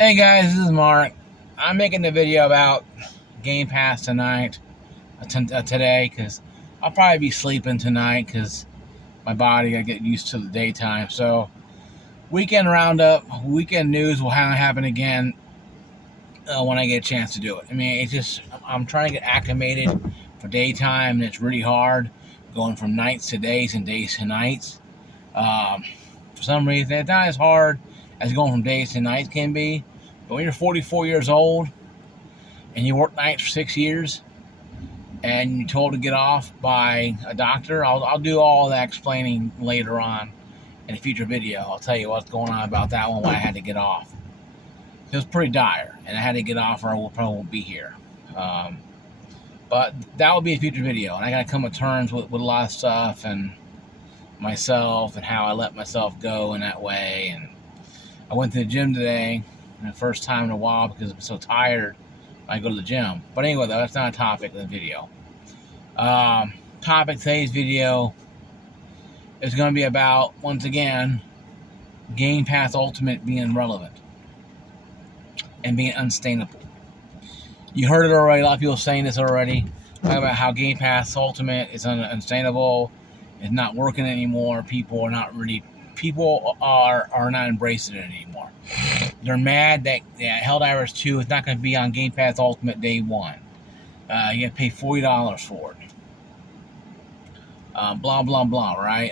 Hey guys, this is Mark. I'm making the video about Game Pass today because I'll probably be sleeping tonight because my body I get used to the daytime. So weekend roundup, weekend news will happen again when I get a chance to do it. I mean, it's just I'm trying to get acclimated for daytime, and it's really hard going from nights to days and days to nights. Um, for some reason, it's not as hard as going from days to nights can be. But when you're 44 years old and you work nights for 6 years and you're told to get off by a doctor, I'll do all that explaining later on in a future video. I'll tell you what's going on about that one, why I had to get off. It was pretty dire, and I had to get off or I probably won't be here. But that will be a future video, and I got to come to terms with a lot of stuff and myself and how I let myself go in that way. And I went to the gym today, the first time in a while because I'm so tired when I go to the gym. But anyway, though, that's not a topic of the video. Topic today's video is going to be about, once again, Game Pass Ultimate being relevant and being unsustainable. You heard it already. A lot of people saying this already. Talking about how Game Pass Ultimate is unsustainable. It's not working anymore. People are not embracing it anymore. They're mad that Helldivers 2 is not going to be on Game Pass Ultimate day one. You got to pay $40 for it. Blah, blah, blah, right?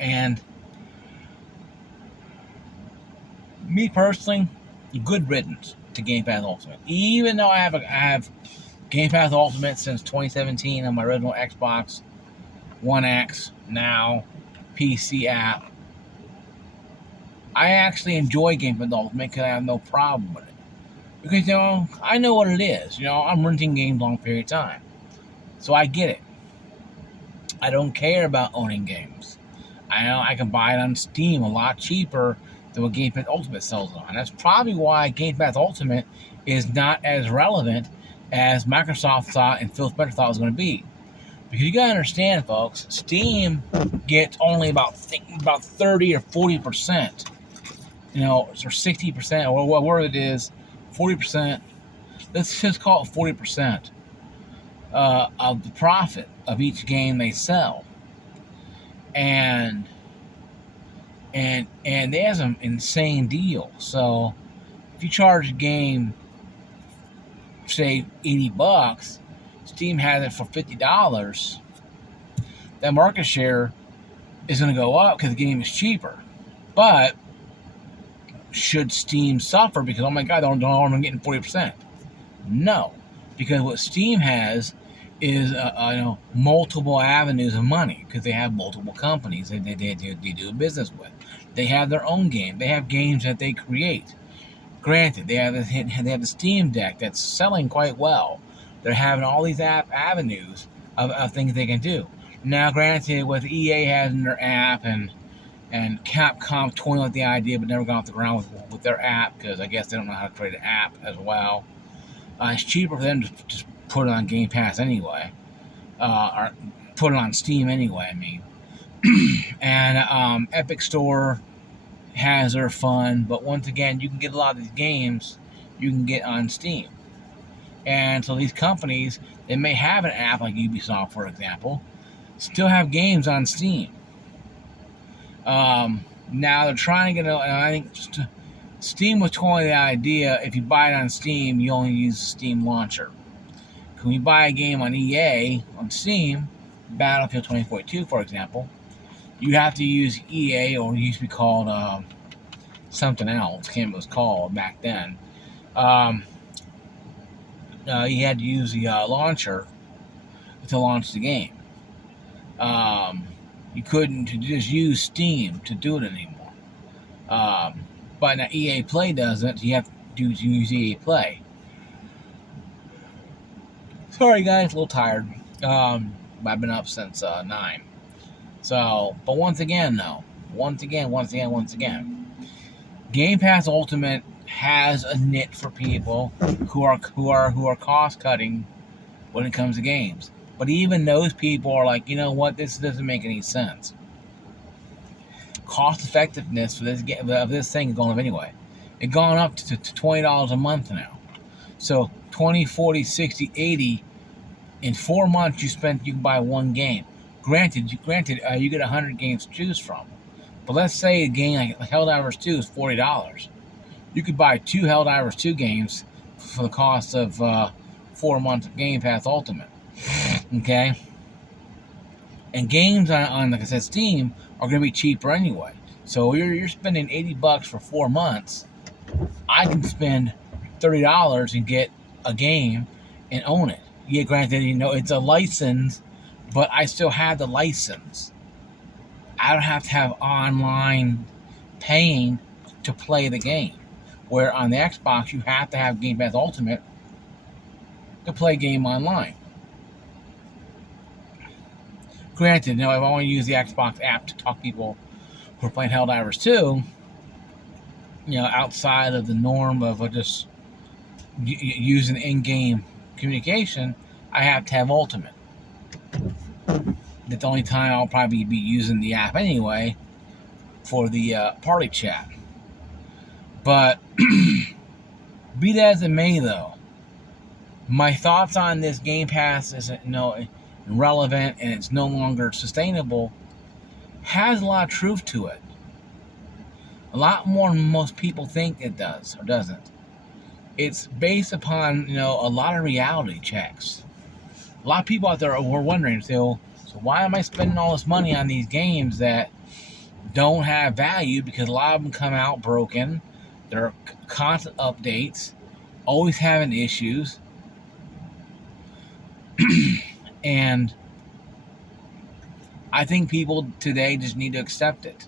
And me personally, good riddance to Game Pass Ultimate. Even though I have Game Pass Ultimate since 2017 on my original Xbox One X, now PC app, I actually enjoy Game Pass Ultimate because I have no problem with it. Because, I know what it is. I'm renting games long period of time. So I get it. I don't care about owning games. I know I can buy it on Steam a lot cheaper than what Game Pass Ultimate sells on. That's probably why Game Pass Ultimate is not as relevant as Microsoft thought and Phil Spencer thought it was going to be. Because you got to understand, folks, Steam gets only about 30 or 40%. Or 60%, or whatever it is, 40%. Let's just call it 40% of the profit of each game they sell, and they have some insane deal. So if you charge a game, say $80, Steam has it for $50. That market share is going to go up because the game is cheaper. But should Steam suffer because, oh my God, I'm getting 40%? No, because what Steam has is multiple avenues of money because they have multiple companies they do business with. They have their own game. They have games that they create. Granted, they have the Steam Deck that's selling quite well. They're having all these avenues of things they can do. Now, granted, with EA having their app and Capcom toying with the idea but never gone off the ground with their app because I guess they don't know how to create an app as well. It's cheaper for them to just put it on Game Pass anyway, or put it on Steam anyway, I mean. And Epic Store has their fun, but once again, you can get a lot of these games you can get on Steam. And so these companies, they may have an app like Ubisoft, for example, still have games on Steam. Now they're trying to get, and I think Steam was toying the idea, if you buy it on Steam, you only use the Steam launcher. When you buy a game on EA, on Steam, Battlefield 2042, for example, you have to use EA, or it used to be called something else, I can't remember what it was called back then. You had to use the launcher to launch the game. You couldn't just use Steam to do it anymore. But now EA Play doesn't. You have to use EA Play. Sorry, guys, a little tired. I've been up since 9. So, but once again, Game Pass Ultimate has a niche for people who are cost cutting when it comes to games. But even those people are like, you know what? This doesn't make any sense. Cost effectiveness for this thing is going up anyway. It gone up to $20 a month now. So 20, 40, 60, 80. In 4 months, you can buy one game. Granted, you get 100 games to choose from. But let's say a game like Helldivers 2 is $40. You could buy 2 Helldivers 2 games for the cost of 4 months of Game Pass Ultimate. Okay? And games on, like I said, Steam are going to be cheaper anyway. So you're spending $80 for 4 months. I can spend $30 and get a game and own it. Yeah, granted, it's a license, but I still have the license. I don't have to have online paying to play the game. Where on the Xbox, you have to have Game Pass Ultimate to play a game online. Granted, if I want to use the Xbox app to talk to people who are playing Helldivers 2, outside of the norm of just using in-game communication, I have to have Ultimate. That's the only time I'll probably be using the app anyway for the party chat. But be that as it may, though, my thoughts on this Game Pass is irrelevant and it's no longer sustainable has a lot of truth to it. A lot more than most people think it does or doesn't. It's based upon a lot of reality checks. A lot of people out there were wondering, so why am I spending all this money on these games that don't have value? Because a lot of them come out broken. There are constant updates, always having issues. And I think people today just need to accept it.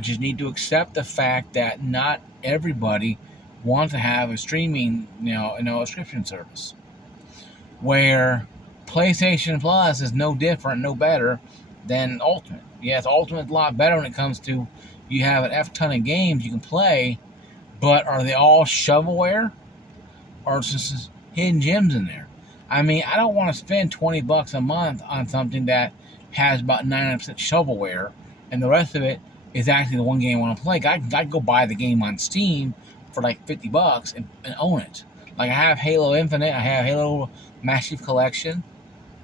Just need to accept the fact that not everybody wants to have a streaming, a subscription service. Where PlayStation Plus is no different, no better than Ultimate. Yes, Ultimate's a lot better when it comes to you have an F-ton of games you can play, but are they all shovelware? Or just hidden gems in there? I mean, I don't want to spend $20 a month on something that has about 99% shovelware, and the rest of it is actually the one game I want to play. I can go buy the game on Steam for like $50 and own it. Like I have Halo Infinite, I have Halo Massive Collection,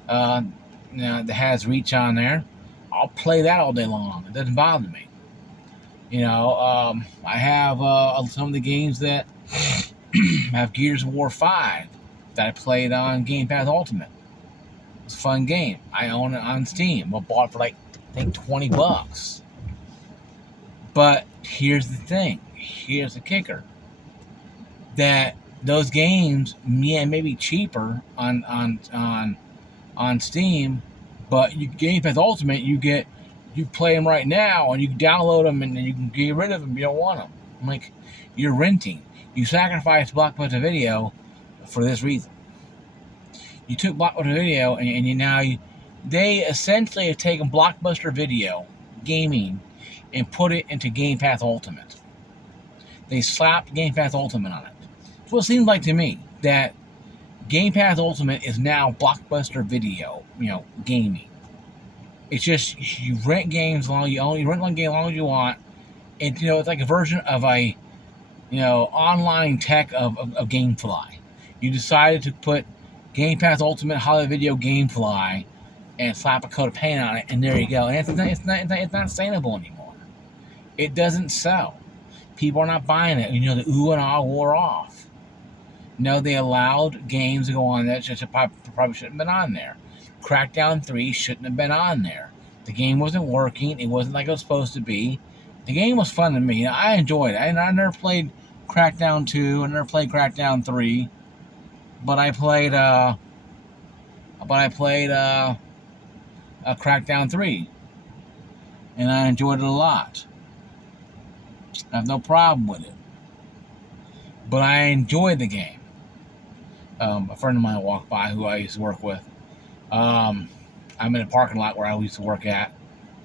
that has Reach on there. I'll play that all day long. It doesn't bother me. I have some of the games that have Gears of War 5 that I played on Game Pass Ultimate. It's a fun game. I own it on Steam. I bought it for I think $20. But here's the thing. Here's the kicker. That those games, may be cheaper on Steam, but Game Pass Ultimate, you play them right now, and you can download them, and you can get rid of them if you don't want them. Like, you're renting. You sacrificed Blockbuster Video for this reason. You took Blockbuster Video, and they essentially have taken Blockbuster Video gaming and put it into Game Pass Ultimate. They slapped Game Pass Ultimate on it. So it seems like to me that Game Pass Ultimate is now Blockbuster Video, gaming. It's just you rent games you rent one game as long as you want. And it's like a version of a online tech of GameFly. You decided to put Game Pass Ultimate Hollywood Video GameFly and slap a coat of paint on it, and there you go. And it's not sustainable anymore. It doesn't sell. People are not buying it. The ooh and ah wore off. They allowed games to go on that probably shouldn't have been on there. Crackdown 3 shouldn't have been on there. The game wasn't working. It wasn't like it was supposed to be. The game was fun to me. I enjoyed it. I never played Crackdown 2. I never played Crackdown 3. But I played Crackdown 3. And I enjoyed it a lot. I have no problem with it. But I enjoyed the game. A friend of mine walked by who I used to work with. I'm in a parking lot where I used to work at.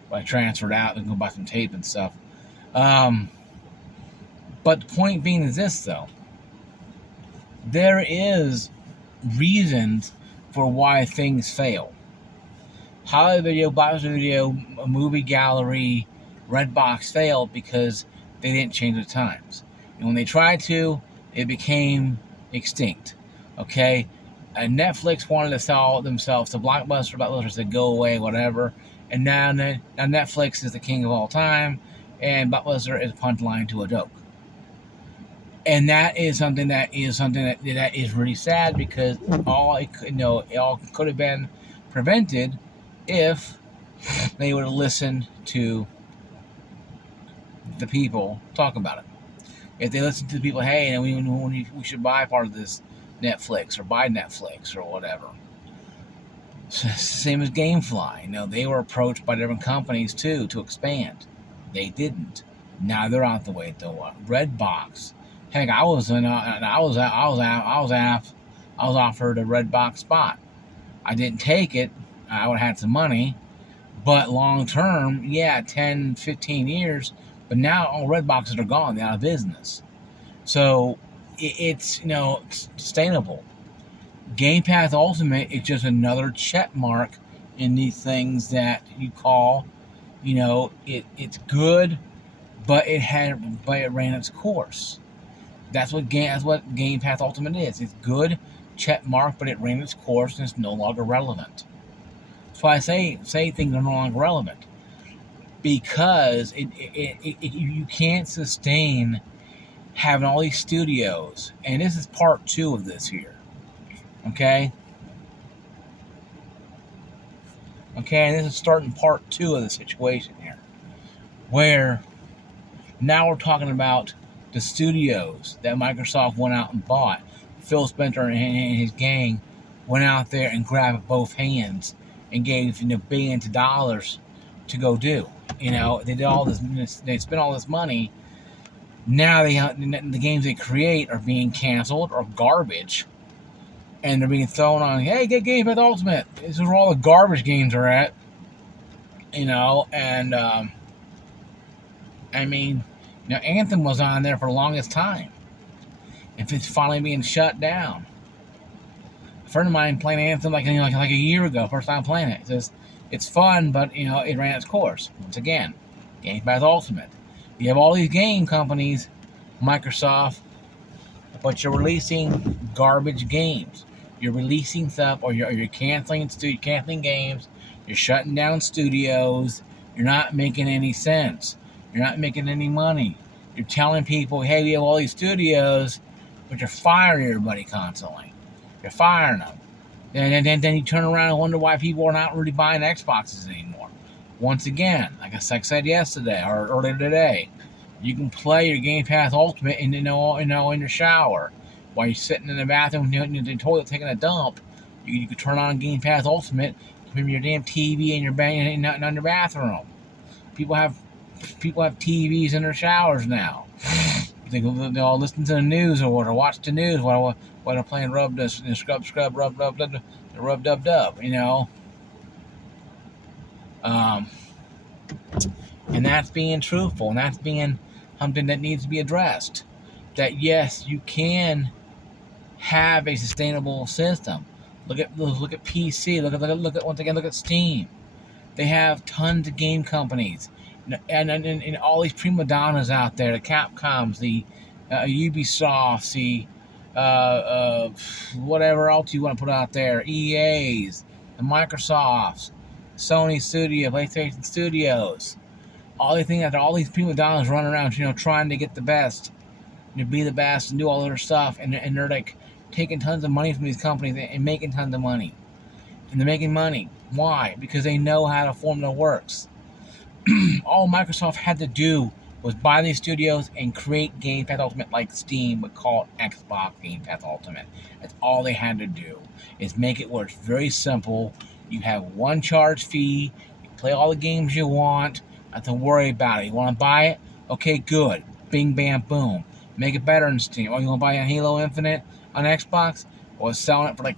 But I transferred out and go buy some tape and stuff. But the point being is this, though. There is reasons for why things fail. Hollywood Video, Blockbuster Video, Movie Gallery, Redbox failed because they didn't change the times. And when they tried to, it became extinct. Okay? And Netflix wanted to sell themselves to Blockbuster. Blockbuster said, go away, whatever. And now Netflix is the king of all time, and Blockbuster is punchline to a joke. And that is something that is really sad, because all could have been prevented if they would have listened to the people talk about it. If they listened to the people, hey, and we should buy part of this Netflix, or buy Netflix, or whatever. Same as GameFly. They were approached by different companies too to expand. They didn't. Now they're out the way. Redbox. Heck, I was offered a Redbox spot. I didn't take it. I would have had some money, but long term, 10, 15 years. But now all Redboxes are gone. They're out of business. So it's sustainable. Game Pass Ultimate is just another check mark in these things that you call, it's good, but it ran its course. That's what Game Pass Ultimate is. It's good, check mark, but it ran its course and it's no longer relevant. That's why I say things are no longer relevant, because you can't sustain having all these studios, and this is part 2 of this here. Okay, and this is starting part 2 of the situation here, where now we're talking about the studios that Microsoft went out and bought. Phil Spencer and his gang went out there and grabbed both hands and gave billions of dollars to go do. They did all this. They spent all this money. Now the games they create are being canceled or garbage, and they're being thrown on. Hey, get Game Pass Ultimate. This is where all the garbage games are at. And Anthem was on there for the longest time. If it's finally being shut down. A friend of mine playing Anthem like a year ago, first time playing it. It says it's fun, but it ran its course. Once again, Game Pass Ultimate. You have all these game companies, Microsoft, but you're releasing garbage games. You're releasing stuff, or you're canceling games. You're shutting down studios. You're not making any sense. You're not making any money. You're telling people, hey, we have all these studios, but you're firing everybody constantly. You're firing them. Then you turn around and wonder why people are not really buying Xboxes anymore. Once again, like I said yesterday or earlier today, you can play your Game Pass Ultimate in your shower while you're sitting in the bathroom in the toilet taking a dump. You can turn on Game Pass Ultimate from your damn TV in your bathroom. People have TVs in their showers now. They all listen to the news or watch the news while they're playing rub dub dub. And that's being truthful, and that's being something that needs to be addressed. That yes, you can have a sustainable system. Look at PC. Look at Steam. They have tons of game companies, and all these prima donnas out there. The Capcoms, the Ubisofts, the whatever else you want to put out there. EAs, the Microsofts, Sony Studio, PlayStation Studios. All these prima donnas run around, trying to get the best, be the best, and do all their stuff, and they're like taking tons of money from these companies and making tons of money. And they're making money. Why? Because they know how the formula works. All Microsoft had to do was buy these studios and create Game Pass Ultimate like Steam, but call it Xbox Game Pass Ultimate. That's all they had to do, is make it where it's very simple. You have one charge fee. You play all the games you want. Not to worry about it. You want to buy it? Okay, good. Bing, bam, boom. Make it better than Steam. Or you want to buy a Halo Infinite on Xbox? Or selling it for like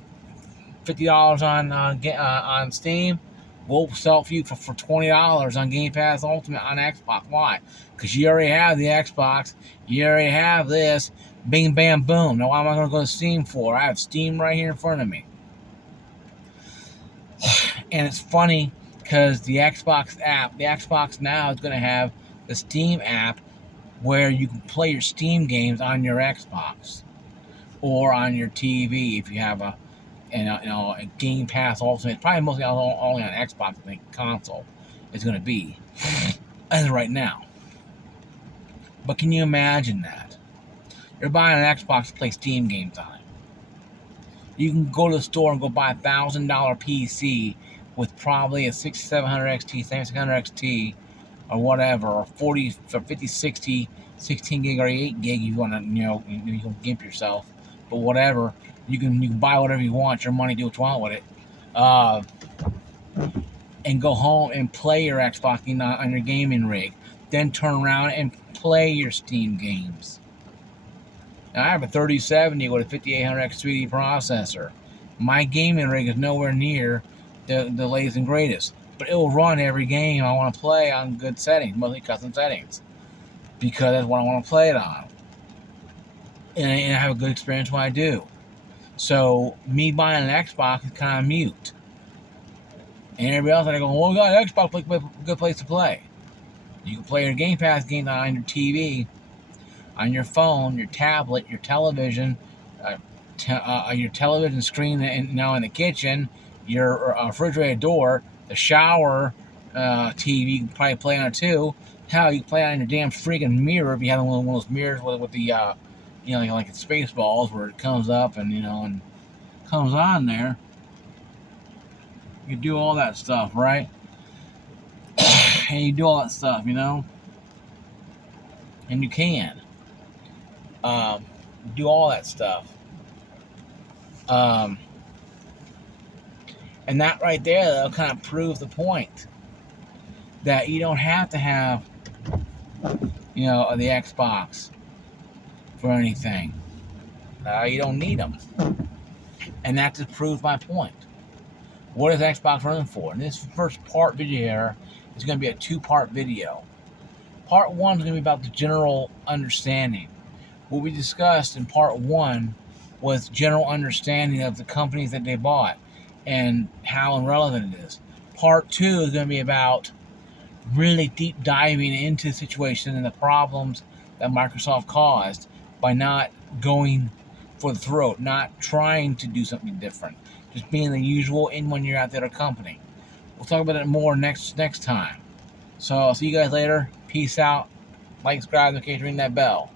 $50 on Steam? We'll sell it for you for $20 on Game Pass Ultimate on Xbox. Why? Because you already have the Xbox. You already have this. Bing, bam, boom. Now, what am I going to go to Steam for? I have Steam right here in front of me. And it's funny because the Xbox app, the Xbox Now is going to have the Steam app where you can play your Steam games on your Xbox or on your TV if you have a Game Pass Ultimate. It's probably mostly only on Xbox, I think, console is going to be as of right now. But can you imagine that? You're buying an Xbox to play Steam games on it. You can go to the store and go buy a $1,000 PC with probably a 6700 XT, 7600 XT, or whatever, or 50, 60, 16 gig or 8 gig. You want to, you can gimp yourself, but whatever. You can buy whatever you want. Your money, do what you want with it. And go home and play your Xbox on your gaming rig. Then turn around and play your Steam games. Now, I have a 3070 with a 5800X 3D processor. My gaming rig is nowhere near the latest and greatest, but it will run every game I want to play on good settings, mostly custom settings, because that's what I want to play it on. And I have a good experience when I do. So, me buying an Xbox is kind of mute. And everybody else, I go, well, we got an Xbox, good place to play. You can play your Game Pass games on your TV, on your phone, your tablet, your television, your television screen now in the kitchen, your refrigerator door, the shower TV. You can probably play on it too. Hell, you can play on your damn freaking mirror if you have one of those mirrors with the like Spaceballs where it comes up and and comes on there. You do all that stuff, right? And you do all that stuff, and you can do all that stuff. And that right there, that'll kind of prove the point that you don't have to have, the Xbox for anything. You don't need them. And that just proves my point. What is Xbox running for? And this first part video here is going to be a 2-part video. Part 1 is going to be about the general understanding. What we discussed in part 1 was general understanding of the companies that they bought and how irrelevant it is. Part 2 is going to be about really deep diving into the situation and the problems that Microsoft caused by not going for the throat, not trying to do something different, just being the usual in when you're out there at a company. We'll talk about it more next time. So I'll see you guys later. Peace out. Like, subscribe, and ring that bell.